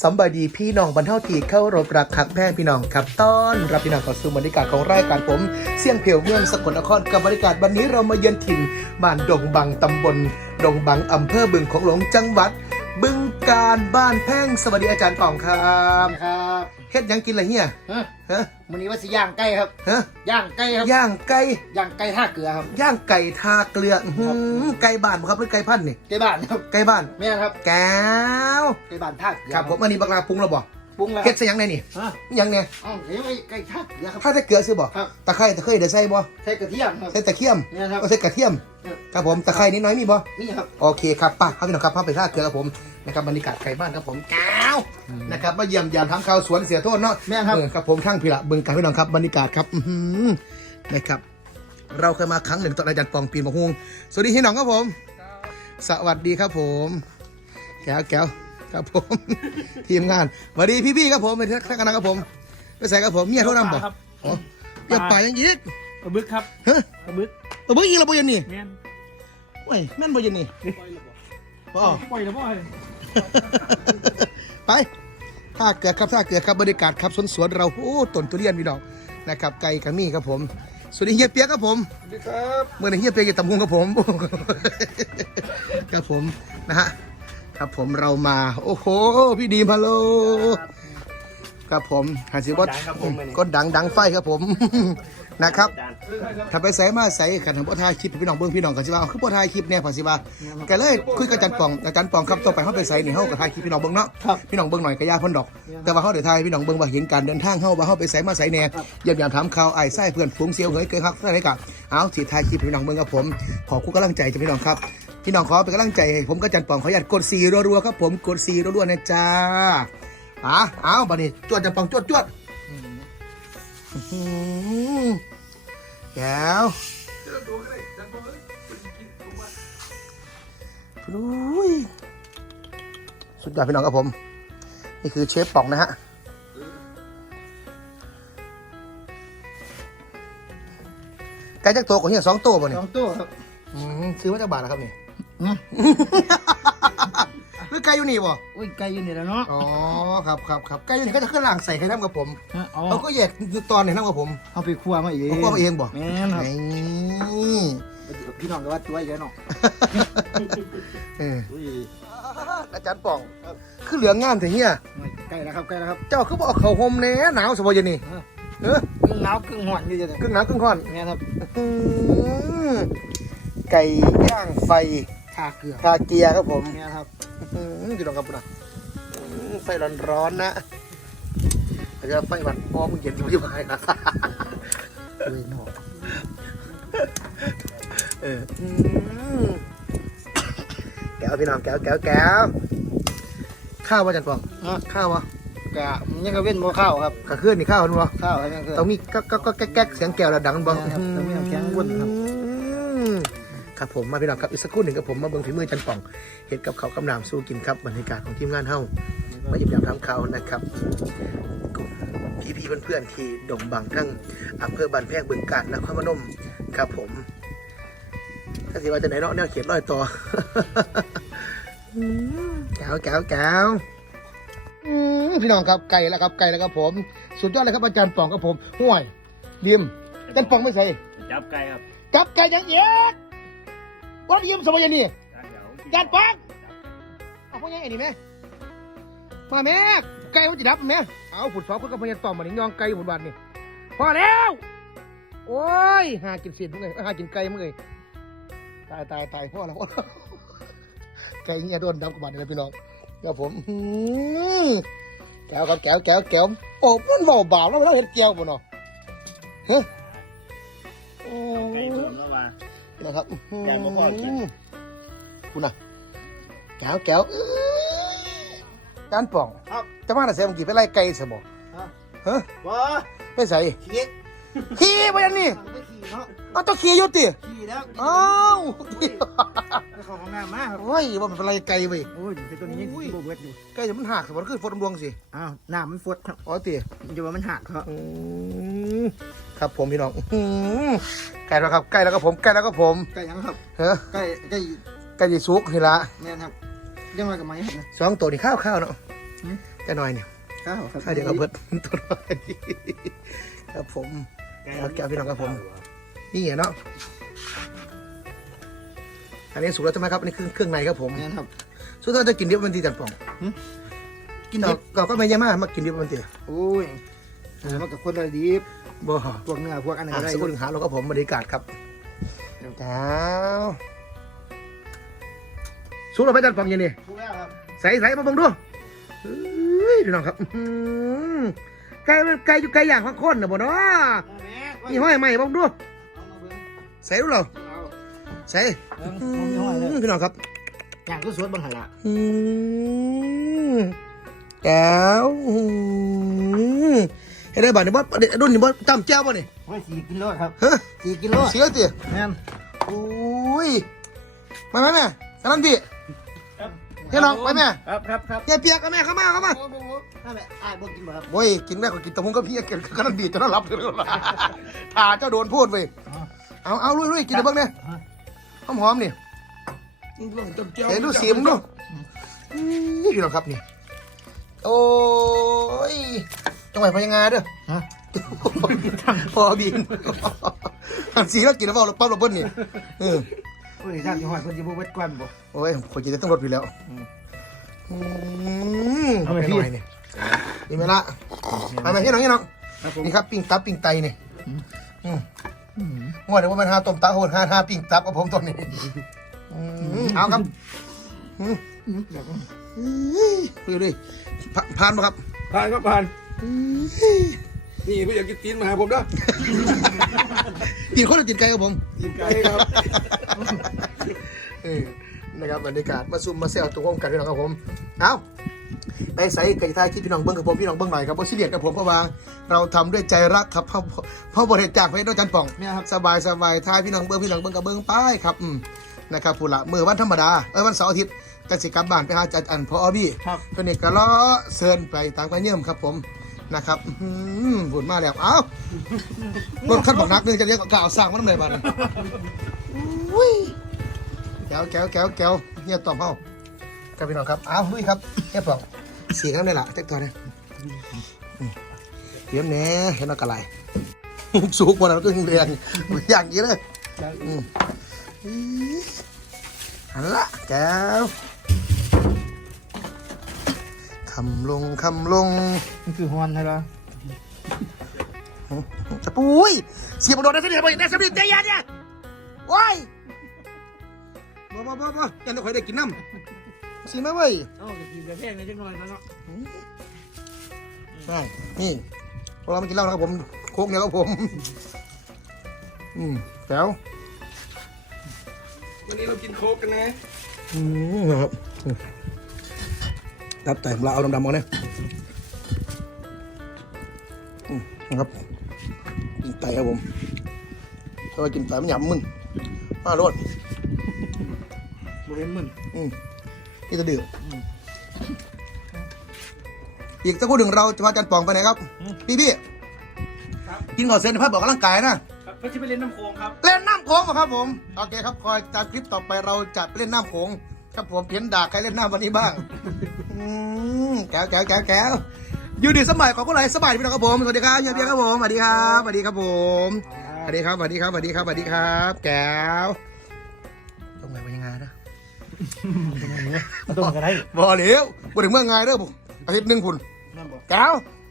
สบายดีพี่น้องบรรเทาทีเข้ารบรักคักแพ่พี่น้องครับต้อนรับพี่น้องเข้าสู่บรรยากาศของรายการผม เสี่ยงเพียวเมืองสกลนครกับบรรยากาศวันนี้เรามาเยือนถิ่นบ้านดงบังตำบลดงบังอำเภอบึงของหลวงจังหวัด บึงการบ้านแพ่งสวัสดีอาจารย์ป่องครับครับ เฮ็ดหยังกินอะไรเฮียฮะฮะวันนี้ว่าสิย่างไก่ครับ ฮะย่างไก่ครับ ย่างไก่ย่างไก่ท่าเกลือครับ ย่างไก่ทาเกลืออื้อหือไก่บ้านบ่ครับหรือไก่พันธุ์นี่ไก่บ้านครับ ไก่บ้าน แม่นครับ แก้ว ไก่บ้านท่าเกลือครับผมอันนี้บักลาปรุงแล้วบ่ ปรุงแล้วเฮ็ดซะหยังไงนี่ฮะหยังเนี่ยเอ้าเฮ้ยไก่ท่าเกลือครับ ถ้าได้เกลือซื้อบ่ครับ ตะไคร้ตะไคร้ได้ใส่บ่ใส่กระเทียมครับ ใส่ตะเคียมเนี่ยครับ ก็ใส่กระเทียมครับครับผมตะไคร้นิดน้อยมีบ่ นี่ครับ โอเคครับป้าครับพี่น้องครับพาไปท่าเกลือครับผมนะครับบรรยากาศไก่บ้านครับผมก้าวนะครับมาเยี่ยมยามทำข่าวสวนเสียโทษเนาะแม่นครับ เออครับผมทั้งพี่ละบึงการพี่น้องครับบรรยากาศครับอื้อหือนะครับ เราเคยมาครั้งหนึ่งตอนอาจารย์ปองปีนมะฮวงสวัสดีพี่น้องครับผม สวัสดีครับผม แก้วแก้ว ครับผม ทีมงานสวัสดีพี่ๆครับผมเป็นท่านคณะครับผมไปใส่ครับผมเมียโทษนำบ่ครับอ๋อเปียกป่ายังยีกกระบึกครับฮะกระบึกเออเบิ่งอีกแล้วบ่ยันนี่แม่นโอ้ยแม่นบ่ยันนี่บ่ปล่อยแล้วบ่อยไปท่าเกลือครับท่าเกลือครับบรรยากาศครับสวนสวนเราโอ้ต้นทุเรียนพี่น้องนะครับไก่กระมี่ครับผมสวัสดีเฮียเปียกครับผมสวัสดีครับเมื่อไหร่เฮียเปียกจะตำหุงครับผมครับผมนะฮะ ครับผมเรามา โอ้โห พี่ดีมฮัลโหลครับผมหาสิว่าก็ดังดังไฟครับผม นะครับถ้าไปใส่มาใส่ขันทำพ่อทายคลิปให้พี่น้องเบิ้งพี่น้องกันสิว่าเอาคือพ่อทายคลิปเนี่ยผ่านสิว่าก็เลยคุยกับอาจารย์ปองอาจารย์ปองครับต่อไปเขาไปใส่นี่เขาก็ทายคลิปพี่น้องเบิ้งเนาะครับพี่น้องเบิ้งหน่อยก็ยาพ่นดอก แต่ว่าเขาเดี๋ยวทายให้พี่น้องเบิ้งว่าเห็นการเดินทางเขาว่าเขาไปใส่มาใส่แน่เยี่ยมยามถามข่าวไอ้ไส้เพื่อนฝูงเซียวเฮ้ยเคยครับอะไรกับเอาสิทายคลิปให้พี่น้องเบิ้งครับผม ขอคู่กำลังใจจากพี่น้องครับ พี่น้องขอเป็นกำลังใจให้ผมกับอาจารย์ปองขออนุญาตกดซีรัวๆครับผมกดซีรัวๆนะจ้าอะเอาบัดนี้จวดอาจารย์ปองจวดจวดอื้อหือแก้วอุ้ยสุดยอดพี่น้องครับผม นี่คือเชฟป่องนะฮะไก่จักตัวกว่าเฮียสองตัวป่ะสเนี่ยองตัวครับ อืมซื้อมาจากบาทนะครับนี่ อืมคือไก่อยู่นี่บ่อุ้ยไก่อยู่นี่แหล้วเนาะอ๋อครับครับครับไก่อยู่นี่ก็จะขึ้นล่างใส่ไข่น้ำกับผมฮะเอาเขาก็แยกตอนในน้ำกับผมเอาไปคั่วมาเองเขาคั่วมาเองบ่แม่นครับนี่พี่น้องก็ว่าตัวใหญ่เนาะเอออุ้ยอาจารย์ป่องคือเหลืองงามแต่เฮียไก่แล้วครับไก่แล้วครับเจ้าคือบอกเขาห่มแหน่หนาวสบายนี่เออครึ่งหนาวครึ่งห่อนอยู่จังครึ่งหนาวครึ่งร้อน แม่นครับอืมไก่ย่างไฟ ท่าเกลือคาเกียร์ครับผมแม่นครับอืมพี่น้องครับพี่น้องอืมไฟร้อนๆนะอาจจะไฟหวันพอมึงเย็นที่พายนะอุ้ยเนาะเอออืมแก้วพี่น้องแก้วแก้วแก้วข้าวว่าจันปองฮะข้าววะกะมันยังกะเว้นบ่เข้าครับกระเคลื่อนนี่ข้าวนี่วะข้าวอะไรนั่นคือต้องมีก็ก็ก็แก๊กแก๊กเสียงแก้วแล้วดังบ้างใช่ครับต้องมีน้ำแข็งวนครับอืม ครับผมมาพี่น้องครับอีกสักครู่หนึ่งกับผมมาเบิ่งฝีมือจันป่องเห็ดกับเขาวกำนำสู้กินครับบรรยากาศของทีมงานเฮามาหยิบยามทำข่าวนะครับพี่พี่ๆเพื่อนๆที่ดงบังทั้งอำเภอบันแพงบึงกาฬนครพนมครับผมถ้าสิว่าจะไหนเนาะแนวเขียนร้อยต่ออืมแก้วแก้วแก้วอืมพี่น้องครับไก่แล้วครับไก่แล้วครับผม สุดยอดเลยครับอาจารย์ป่องครับผมห่วยเลียมอาจารย์ป่องไม่ใส่จับไก่ครับกับไก่ยังเอียดวั ดเยี่ยมสมัยนี้จัดปังเอาพ่อใหญ่ไอ้นี่แม่มาแม่ไก่มันจะดับแม่เอาผุดสอบเพื่อกับพญาต่อมมาหนิยองไก่ผุดบานนี่พอแล้ว โอ้ยหากินเสียนมึงเลยหากินไก่มึงเลยตายตายตายพ่อแล้วไก่เนี่ยโดนดับกับบานนี่แหละพี่น้องเดี๋ยวผมอื้อหือแก้วครับแก้วแก้วแก้วโอ้มันเบาเบาแล้วเราเห็นแก้วบ่เนาะเฮ้ยโอ้ไก่ยช นแล้วว่านะครับยายบ่พอกิน คุณน่ะแก้วแก้วอื้อจานป่องครับจะมาแต่เสียเมื่อกี้ไปไล่ไก่สมบ่ฮะฮะว้าไปใส่ขี่ขี่ไปยันนี่ไม่ขี่เนาะเอาต้องขี่อยู่ติขี่แล้วอ้าวไปเข้าห้องน้ำมาครับโอ้ยว่ามันเป็นไรไก่เว้ยโอ้ยเป็นตัวนี้ยังโบเบิดอยู่ไก่จะมันหักสมบัติคือฟดดวงสิอ้าวน้ำมันฟดครับอ๋อติมันจะว่ามันหักครับอืม ครับผมพี่น้องอื้อหือไก่แล้วครับไก่แล้วก็ผมไก่แล้วก็ผมไก่ยังครับเฮ้อไก่ไก่ไก่ยีสุกนี่ละเนี่ยครับยังมากับไม้ครับนะ สองตัวนี่ข้าวข้าวเนาะหืมแค่น้อยเนี่ยข้าวครับข้าเดียวกับเบิร์ดตัวน้อยครับผมครับแก้วพี่น้องครับผม นี่เนาะอันนี้สุกแล้วใช่ไหมครับอันนี้คือเครื่องในครับผมนี่ครับ สุดท้ายจะกินดิบมันทีจันป่องหึกินดิบก็ก็ไม่ยากมากมากินดิบมันทีโอ้ยเออมันกับคนละดีบ บ่พวกเนื้อพวกอันไหนอะอะไรสักครู่หนึ่งหาเราก็ผมบรรยากาศครับเจ้าสุกแล้วไปจันป่องอยังนี่พวกแล้วครับใส่ใส่มาเบังดูเฮ้ยพี่น้องครับอื้อหือไก่มันไก่อยู่ไก่ย่างพังคนนะบ่เนาะเอาแม่นี่ห้อยใหม่บังดูเอามาเบิ่งใส่ดูเราเอาใส่เบิ่งเอาไม่ห้อยเลยพี่น้องครับ อย่างก็สวนบนหันละอืมแก้วอืม เห็นได้บ่เนี่ยบ่เด็ดรุ่นนี่บ่จำแจ้วบ่นี่โอ้ยสี่กิโลครับฮะสี่กิโลเสียติแม่นโอ้ยมาไหมแม่สนันพี่เฮ้ยน้องไปแม่ครับครับครับเฮียเปียกกับแม่เข้ามาเข้ามาโอ้โหถ้าแม่อ้ายบ่กินบ่ครับโอ้ยกินแม่ก็กินแตะพุงก็พี่กินกนันบีจนรับเลยล่ะถ้าเจ้าโดนพูดเว้ยเอาเอาลุยลุยกินได้เบ้างเนี่ยหอมหอมๆนี่เรื่องจำเจ้าเห็นดูสีมันดูนี่พี่น้องครับนี่โอ้ย จังหวัดพะยังงาเด้อฮะพอบีนหันสีแล้วกินแล้วเปล่าปั๊บเราเบิ้ลนี่เออโอ้ยท่านยี่ห้อยเพิ่นสิบ่เวทกวนบ่โอ้ยคนกินแต่ต้องรถอยู่แล้วอืมเอาไปพี่หน่อยนี่นี่ไหมละไปไหมพี่น้องพี่น้องครับผมนี่ครับปิ้งตับปิ้งไตนี่อืมงวดเดี๋ยวว่ามันหาต้มตาโหดหาหาปิ้งตับกับผมตัวนี้อืมเอาครับอืมเดี๋ยวดูดิผ่าผ่านปะครับผ่านครับผ่าน นี่ไม่อยากกินตีนมาหาผมนะกินคนหรือติดไก่ครับผม ตีนไก่ครับ เออนะครับบรรยากาศมาซุ่มมาเซลตัวห้องกันพี่น้องครับผม เอาไปใส่ไก่ทายที่พี่น้องเบิ้งกับผมพี่น้องเบิ้งหน่อยครับว่าซีเรียสกับผมเพราะว่าเราทำด้วยใจรักครับเพราะเพราะบริจากไปด้วยจันป่องแม่ครับสบายสบายทายพี่น้องเบิ้งพี่น้องเบิ้งกับเบิ้งไปครับอืมนะครับผู้ละมือวันธรรมดาเออวันเสาร์อาทิตย์กันสิกลับบ้านไปหาจัดอันพออบี้ครับเป็นเอกก็ล้อเซินไปต่างไปเยี่ยมครับผม นะครับอืมบุญมาแล้ว เอ้ารถขั้นบักนักนึงจะเรียกกล่าวสร้างมันทำไมบ้านอุ้ยแก้วแก้วแก้วแก้วเงียบต่อมเฮาครับพี่น้องครับเอาลุยครับเงียบต่อมเสียงกันได้ละเจ๊กตัวเนี่ยอืมเตรียมแหน่เห็นเอากระไรสุกมันแล้วก็ยังเรียงอย่างนี้เลยอืมหันละแก้ว คำลงคำลงนี่คือฮอนใช่ปะจะปุ้ยเสียบโดนได้สิเดียวได้สิเดียวใจเย็นเนี่ยว้ายบ่บ่บ่บ่ยันต้องคอยได้กินน้ำสิแม่เว้ยเอ้าจะกินแต่แพงในจังหน่อยแล้วเนาะใช่นี่พวกเราไม่กินเหล้านะครับผมโค้กเนี่ยครับผม อืมแจ๋ววันนี้เรากินโค้กกันนะ อืมนะครับอืม ครับแต่เราเอาดำๆมาเนี่ยอืมนะครับกินไตครับผมถ้าว่ากินไตมันหยำมึนมาโลดบ่เห็นมึนอืมนี่จะดื้อออีกสักครู่หนึ่งเราจะพาจันป่องไปไหนครับ พี่พี่ครับกินก่อนเซนพัดบอกกำลังกายนะครับก็จะไปเล่นน้ำโค้งครับ เล่นน้ำโขงเหรอครับผม โอเคครับ คอยตามคลิปต่อไปเราจะไปเล่นน้ำโขง ครับผมเห็นด่าใครเล่นน้ำวันนี้บ้างอืมแก้วแก้วแก้วแก้วอยู่ดีสมัยของพวกเราสบายพี่น้องครับผมสวัสดีครับเฮียเบียร์ครับผมสวัสดีครับสวัสดีครับผมสวัสดีครับสวัสดีครับสวัสดีครับสวัสดีครับ แก้วตรงไหนเป็นยังไงนะตรงกันได้บ่เหลียวบ่ถึงเมื่อไงเด้อผมอาทิตย์หนึ่งคุณนั่นบ่แก้วค